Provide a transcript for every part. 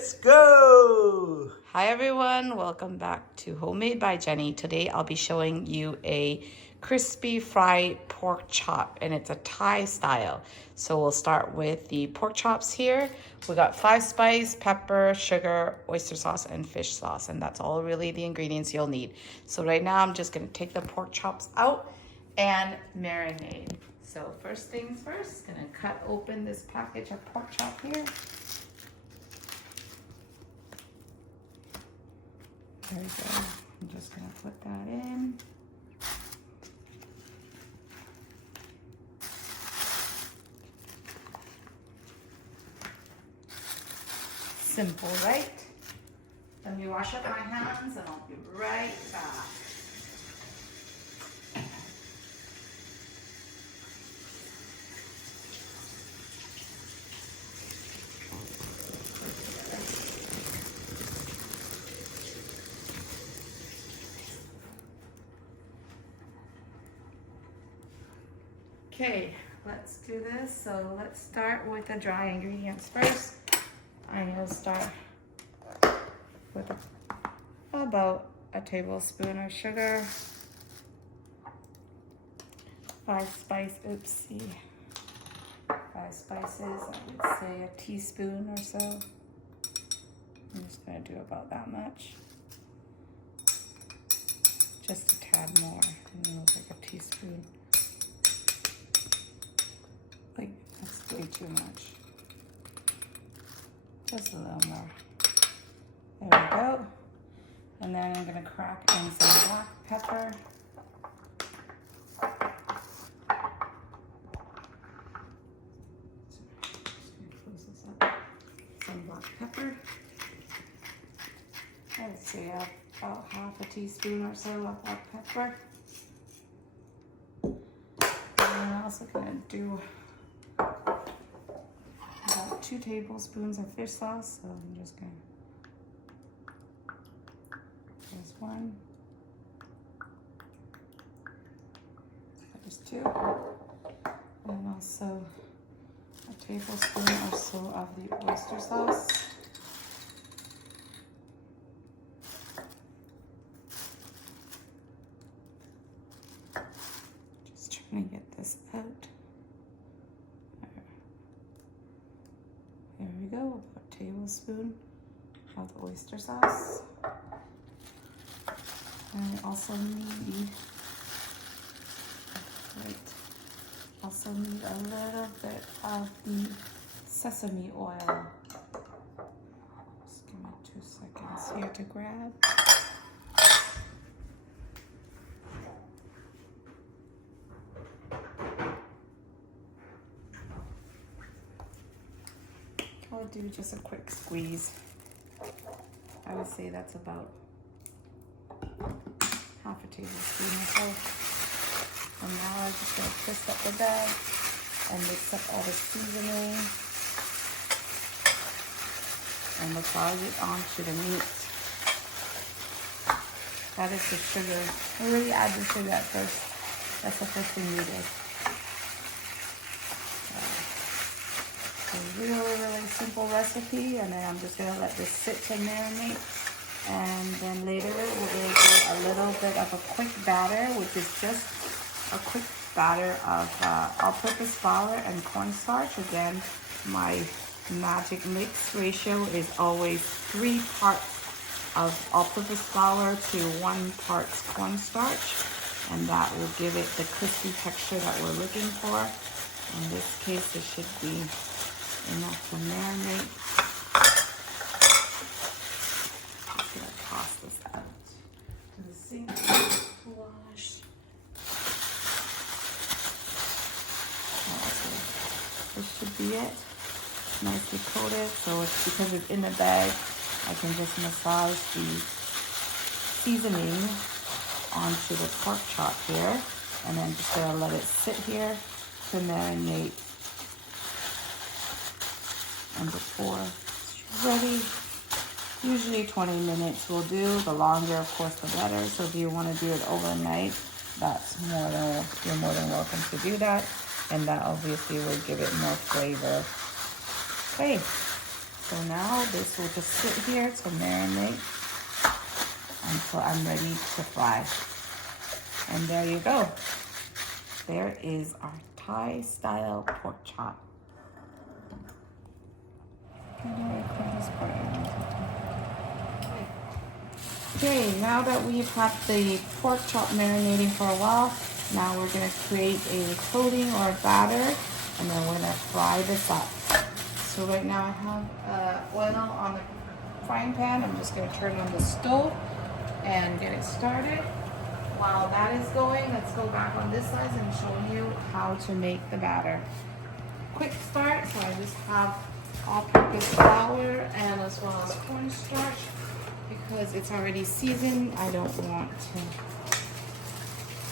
Let's go! Hi everyone, welcome back to Homemade by Jenny. Today I'll be showing you a crispy fried pork chop, and it's a Thai style. So we'll start with the pork chops here. We got 5 spice, pepper, sugar, oyster sauce, and fish sauce, and that's all really the ingredients you'll need. So right now I'm just gonna take the pork chops out and marinate. So first things first, gonna cut open this package of pork chop here. There we go. I'm just gonna put that in. Simple, right? Let me wash up my hands and I'll be right back. Okay, let's do this. So let's start with the dry ingredients first. I'm gonna start with about a tablespoon of sugar, 5 spices, 5 spices, I would say a teaspoon or so. I'm just gonna do about that much. Just a tad more, like a teaspoon. Like, that's way too much. Just a little more. There we go. And then I'm gonna crack in some black pepper. Close this up. Some black pepper. I would say about half a teaspoon or so of black pepper. And I'm also gonna do about 2 tablespoons of fish sauce, so I'm just gonna, there's 1, there's 2, and also a tablespoon or so of the oyster sauce. Just trying to get this out. There we go, a tablespoon of the oyster sauce. And I also need, a little bit of the sesame oil. Just give me 2 seconds here to grab. I'll do just a quick squeeze. I would say that's about half a tablespoon or so. And now I'm just gonna twist up the bag and mix up all the seasoning and massage it onto the meat. Add it to sugar. I really add the sugar at first. That's the first thing you do. A really simple recipe, and then I'm just gonna let this sit to marinate, and then later we're gonna do a little bit of a quick batter, which is just a quick batter of all-purpose flour and cornstarch. Again, my magic mix ratio is always 3 parts of all-purpose flour to 1 part cornstarch, and that will give it the crispy texture that we're looking for. In this case, it should be enough to marinate. Just gonna toss this out to the sink. Wash. Okay. This should be it. Nicely coated. So it's because it's in the bag, I can just massage the seasoning onto the pork chop here, and then just gonna let it sit here to marinate. And before it's ready, usually 20 minutes will do. The longer, of course, the better. So if you want to do it overnight, you're more than welcome to do that. And that obviously will give it more flavor. Okay, So now this will just sit here to marinate until I'm ready to fry. And there you go. There is our Thai style pork chop. Okay, now that we've had the pork chop marinating for a while, now we're gonna create a coating or a batter, and then we're gonna fry this up. So right now I have oil on the frying pan. I'm just gonna turn on the stove and get it started. While that is going, let's go back on this side and show you how to make the batter. Quick start, so I just have all-purpose flour and as well as cornstarch. Because it's already seasoned, I don't want to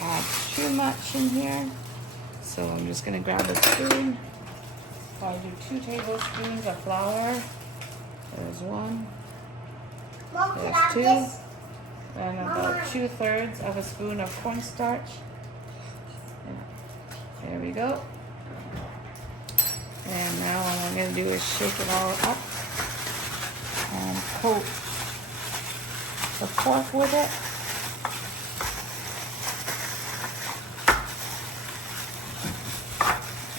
add too much in here. So I'm just gonna grab a spoon. So I do 2 tablespoons of flour. There's 1. There's 2. And about 2/3 of a spoon of cornstarch. There we go. And now all I'm gonna do is shake it all up and coat the pork with it.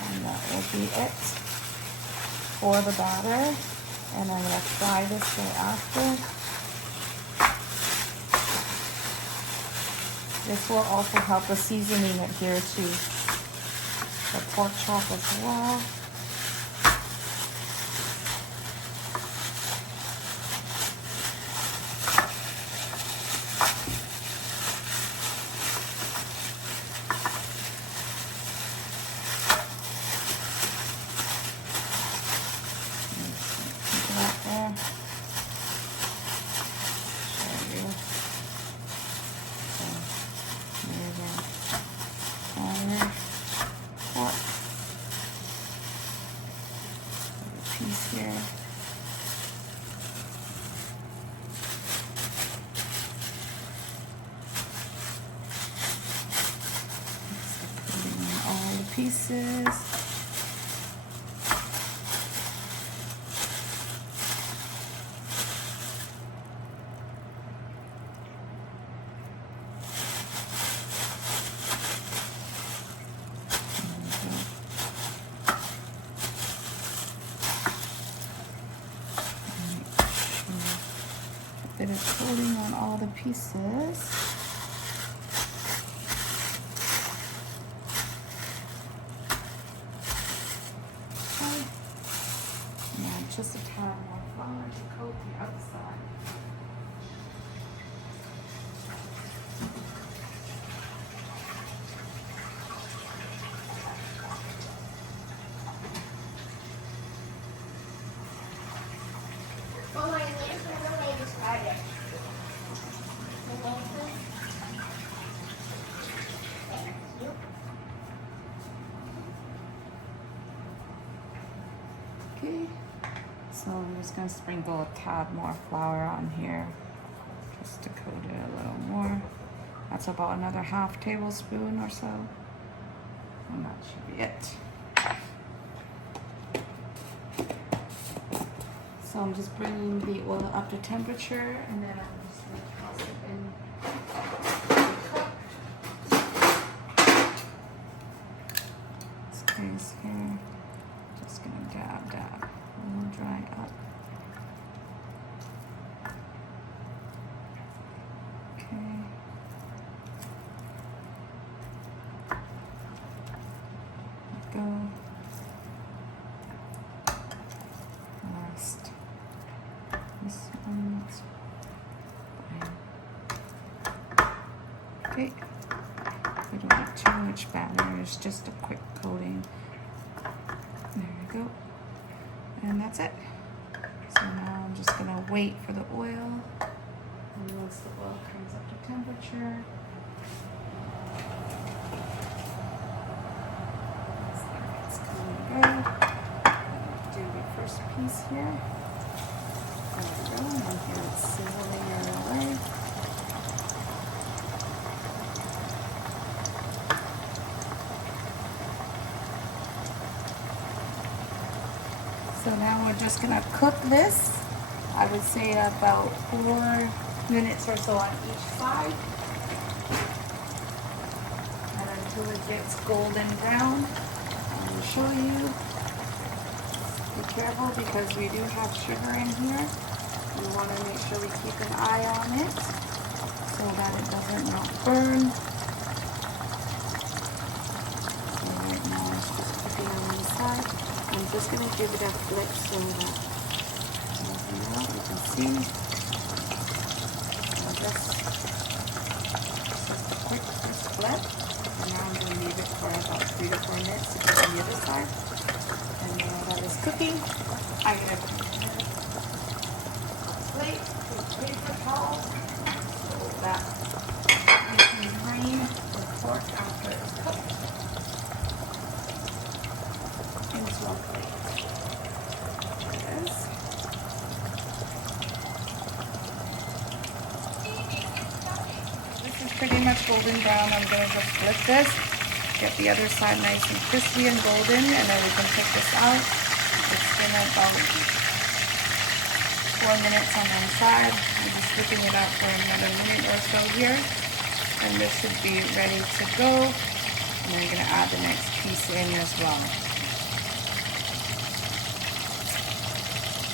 And that will be it for the batter. And I'm gonna fry this right after. This will also help the seasoning adhere to the pork chop as well. Piece here. Putting in all the pieces. Bit of coating on all the pieces. Okay. Now just a tad more flour to coat the outside. Okay, so I'm just going to sprinkle a tad more flour on here just to coat it a little more. That's about another ½ tablespoon or so, and that should be it. So I'm just bringing the oil up to temperature, and then I'm just going to toss it in the cup. This case here. Just gonna dab, it will dry up. Okay. Go. Last. This one's fine. Okay. We don't have too much batter, it's just a quick coating. There we go. And that's it. So now I'm just gonna wait for the oil. And once the oil comes up to temperature, it's coming good. Do the first piece here. There we go. And here it's sizzling right away. So now we're just gonna cook this. I would say about 4 minutes or so on each side. And until it gets golden brown. I will show you. Be careful because we do have sugar in here. We want to make sure we keep an eye on it so that it doesn't not burn. So right now it's just cooking on the inside. I'm just going to give it a flick so that you can see. So just a quick flip. And now I'm going to leave it for about 3 to 4 minutes to cook on the other side. And now that is cooking, I'm going to prepare a plate with paper towel so that we can drain the pork after it's cooked into a plate. There it is. This is pretty much golden brown. I'm going to just flip this. Get the other side nice and crispy and golden, and then we can take this out. It's been about 4 minutes on one side. I'm just flipping it out for another minute or so here, and this should be ready to go. And then we're going to add the next piece in as well.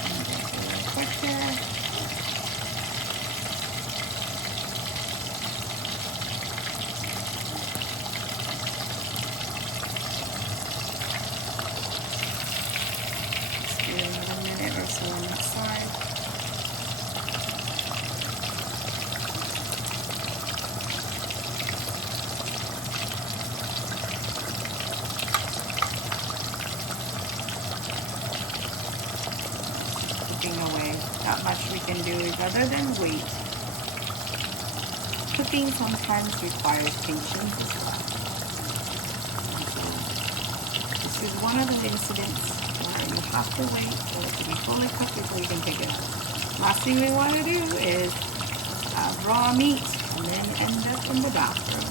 And just a little quick here. Another minute or so on that side. Cooking away. Not much we can do other than wait. Cooking sometimes requires patience as well. This is one of the incidents where you have to wait for it to be fully cooked before you can take it out. Last thing we want to do is have raw meat and then end up in the bathroom.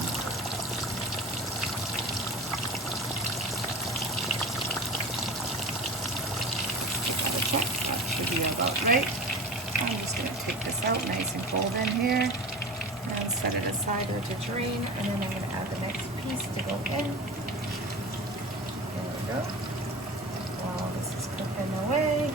You gotta check, that should be about right. I'm just gonna take this out nice and golden here and set it aside to drain, and then I'm gonna add the next piece to go in. There we go. While this is cooking away,